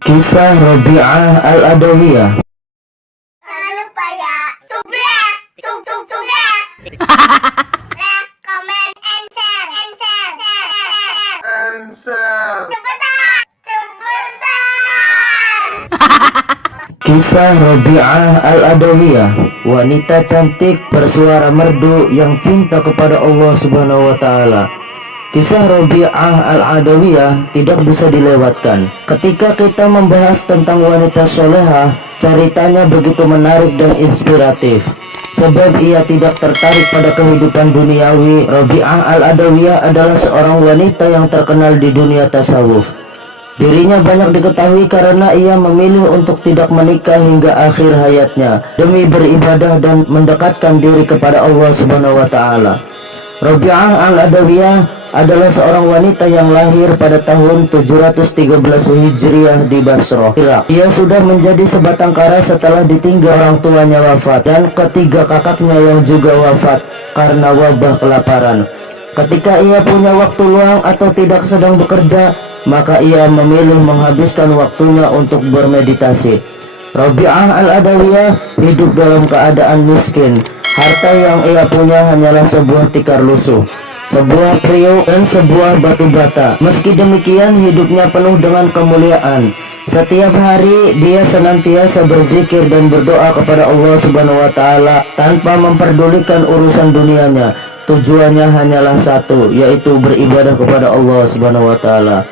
Kisah Rabi'ah Al-Adawiyah. Jangan lupa ya, subscribe, subscribe, like, comment, and share. Cepetan. Kisah Rabi'ah Al-Adawiyah, wanita cantik bersuara merdu yang cinta kepada Allah Subhanahu wa Ta'ala. Kisah Rabi'ah Al-Adawiyah tidak bisa dilewatkan. Ketika kita membahas tentang wanita solehah, ceritanya begitu menarik dan inspiratif. Sebab ia tidak tertarik pada kehidupan duniawi. Rabi'ah Al-Adawiyah adalah seorang wanita yang terkenal di dunia tasawuf. Dirinya banyak diketahui karena ia memilih untuk tidak menikah hingga akhir hayatnya demi beribadah dan mendekatkan diri kepada Allah Subhanahu wa Ta'ala. Rabi'ah Al-Adawiyah adalah seorang wanita yang lahir pada tahun 713 Hijriah di Basrah, Irak. Ia sudah menjadi sebatang kara setelah ditinggal orang tuanya wafat dan ketiga kakaknya yang juga wafat karena wabah kelaparan. Ketika ia punya waktu luang atau tidak sedang bekerja, maka ia memilih menghabiskan waktunya untuk bermeditasi. Rabi'ah Al-Adawiyah hidup dalam keadaan miskin. Harta yang ia punya hanyalah sebuah tikar lusuh, sebuah periuk, dan sebuah batu bata. Meski demikian, hidupnya penuh dengan kemuliaan. Setiap hari dia senantiasa berzikir dan berdoa kepada Allah Subhanahu wa Ta'ala tanpa memperdulikan urusan dunianya. Tujuannya hanyalah satu, yaitu beribadah kepada Allah Subhanahu wa Ta'ala.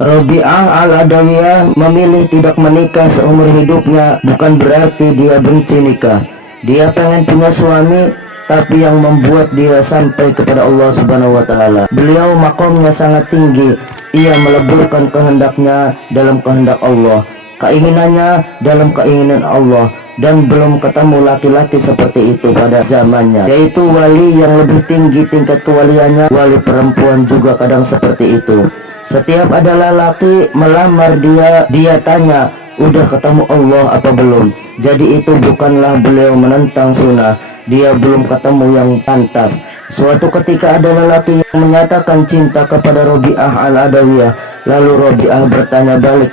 Rabi'ah Al-Adawiyah memilih tidak menikah seumur hidupnya bukan berarti dia benci nikah. Dia pengen punya suami, tapi yang membuat dia sampai kepada Allah Subhanahu wa Ta'ala, beliau makomnya sangat tinggi. Ia meleburkan kehendaknya dalam kehendak Allah, keinginannya dalam keinginan Allah, dan belum ketemu laki-laki seperti itu pada zamannya, yaitu wali yang lebih tinggi tingkat kewaliannya. Wali perempuan juga kadang seperti itu. Setiap ada lelaki melamar dia tanya, udah ketemu Allah apa belum? Jadi itu bukanlah beliau menentang sunnah, dia belum ketemu yang pantas. Suatu ketika ada lelaki yang menyatakan cinta kepada Rabi'ah Al-Adawiyah. Lalu Rabi'ah bertanya balik,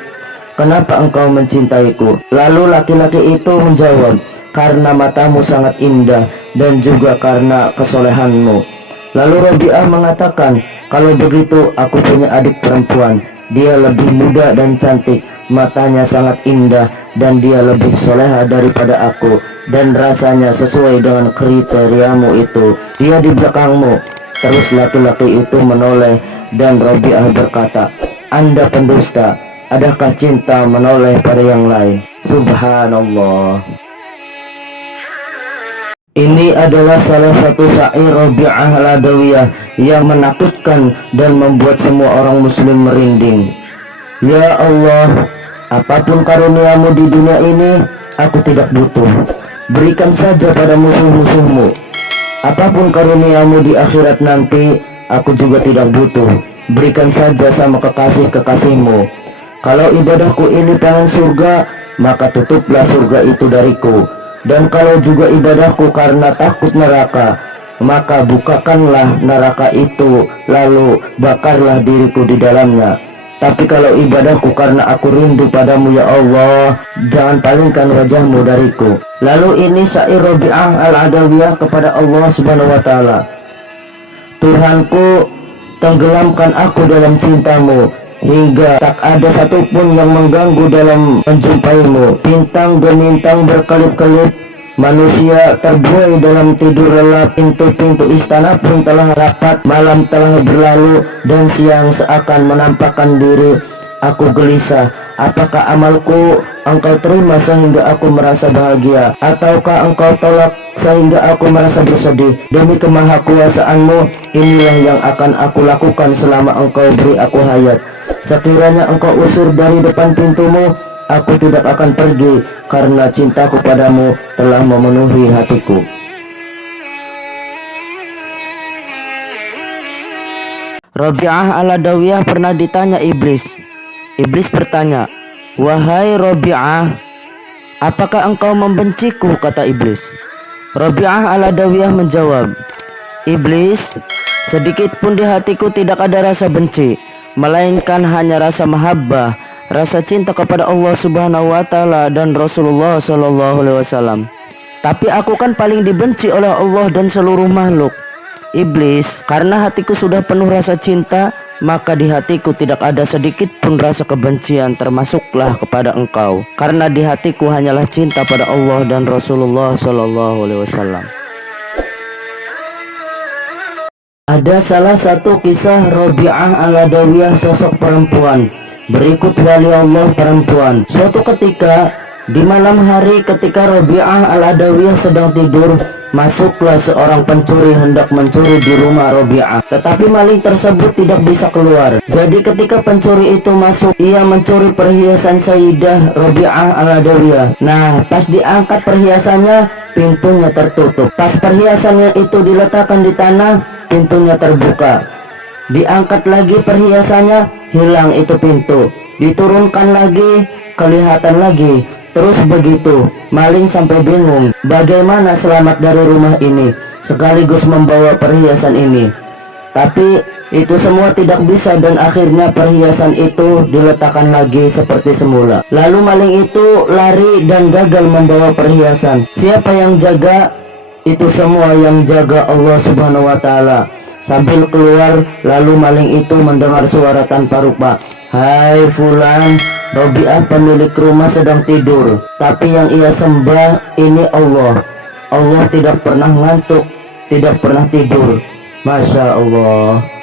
kenapa engkau mencintaiku? Lalu laki-laki itu menjawab, karena matamu sangat indah dan juga karena kesolehanmu. Lalu Rabi'ah mengatakan, kalau begitu aku punya adik perempuan. Dia lebih muda dan cantik, matanya sangat indah, dan dia lebih soleha daripada aku, dan rasanya sesuai dengan kriteriamu itu. Dia di belakangmu. Terus laki-laki itu menoleh dan Rabi'ah berkata, Anda pendusta, adakah cinta menoleh pada yang lain? Subhanallah. Ini adalah salah satu syair Rabi'ah Al-Adawiyah yang menakutkan dan membuat semua orang muslim merinding. Ya Allah, apapun karuniamu di dunia ini, aku tidak butuh. Berikan saja pada musuh-musuhmu. Apapun karuniamu di akhirat nanti, aku juga tidak butuh. Berikan saja sama kekasih-kekasihmu. Kalau ibadahku ini pengen surga, maka tutuplah surga itu dariku. Dan kalau juga ibadahku karena takut neraka, maka bukakanlah neraka itu, lalu bakarlah diriku di dalamnya. Tapi kalau ibadahku karena aku rindu padamu ya Allah, jangan palingkan wajahmu dariku. Lalu ini syair Rabi'ah Al-Adawiyah kepada Allah Subhanahu wa Ta'ala. Tuhanku, tenggelamkan aku dalam cintamu, hingga tak ada satupun yang mengganggu dalam menjumpaimu. Bintang gemintang berkelip-kelip, manusia terbuai dalam tidur lelap. Pintu-pintu istana pun telah rapat, malam telah berlalu, dan siang seakan menampakkan diri. Aku gelisah, apakah amalku engkau terima sehingga aku merasa bahagia, ataukah engkau tolak sehingga aku merasa bersedih? Demi kemahakuasaanmu, inilah yang akan aku lakukan selama engkau beri aku hayat. Sekiranya engkau usir dari depan pintumu, aku tidak akan pergi, karena cintaku padamu telah memenuhi hatiku. Rabi'ah Al-Adawiyah pernah ditanya Iblis. Iblis bertanya, wahai Rabi'ah, apakah engkau membenciku? Kata Iblis. Rabi'ah Al-Adawiyah menjawab, Iblis, sedikit pun di hatiku tidak ada rasa benci, melainkan hanya rasa mahabbah, rasa cinta kepada Allah Subhanahu wa taala dan Rasulullah sallallahu alaihi wasallam. Tapi aku kan paling dibenci oleh Allah dan seluruh makhluk. Iblis, karena hatiku sudah penuh rasa cinta, maka di hatiku tidak ada sedikit pun rasa kebencian, termasuklah kepada engkau. Karena di hatiku hanyalah cinta pada Allah dan Rasulullah sallallahu alaihi wasallam. Ada salah satu kisah Rabi'ah al-Adawiyah, sosok perempuan. Berikut wali Allah perempuan. Suatu ketika di malam hari ketika Rabi'ah al-Adawiyah sedang tidur, masuklah seorang pencuri hendak mencuri di rumah Rabi'ah. Tetapi maling tersebut tidak bisa keluar. Jadi ketika pencuri itu masuk, ia mencuri perhiasan Sayyidah Rabi'ah al-Adawiyah. Nah, pas diangkat perhiasannya, pintunya tertutup. Pas perhiasannya itu diletakkan di tanah, pintunya terbuka. Diangkat lagi perhiasannya, hilang itu pintu. Diturunkan lagi, kelihatan lagi. Terus begitu, maling sampai bingung bagaimana selamat dari rumah ini sekaligus membawa perhiasan ini. Tapi itu semua tidak bisa dan akhirnya perhiasan itu diletakkan lagi seperti semula. Lalu maling itu lari dan gagal membawa perhiasan. Siapa yang jaga? Itu semua yang jaga Allah Subhanahu wa taala. Sambil keluar, lalu maling itu mendengar suara tanpa rupa. Hai fulan, Rabi'ah pemilik rumah sedang tidur, tapi yang ia sembah ini Allah. Allah tidak pernah ngantuk, tidak pernah tidur. Masya Allah.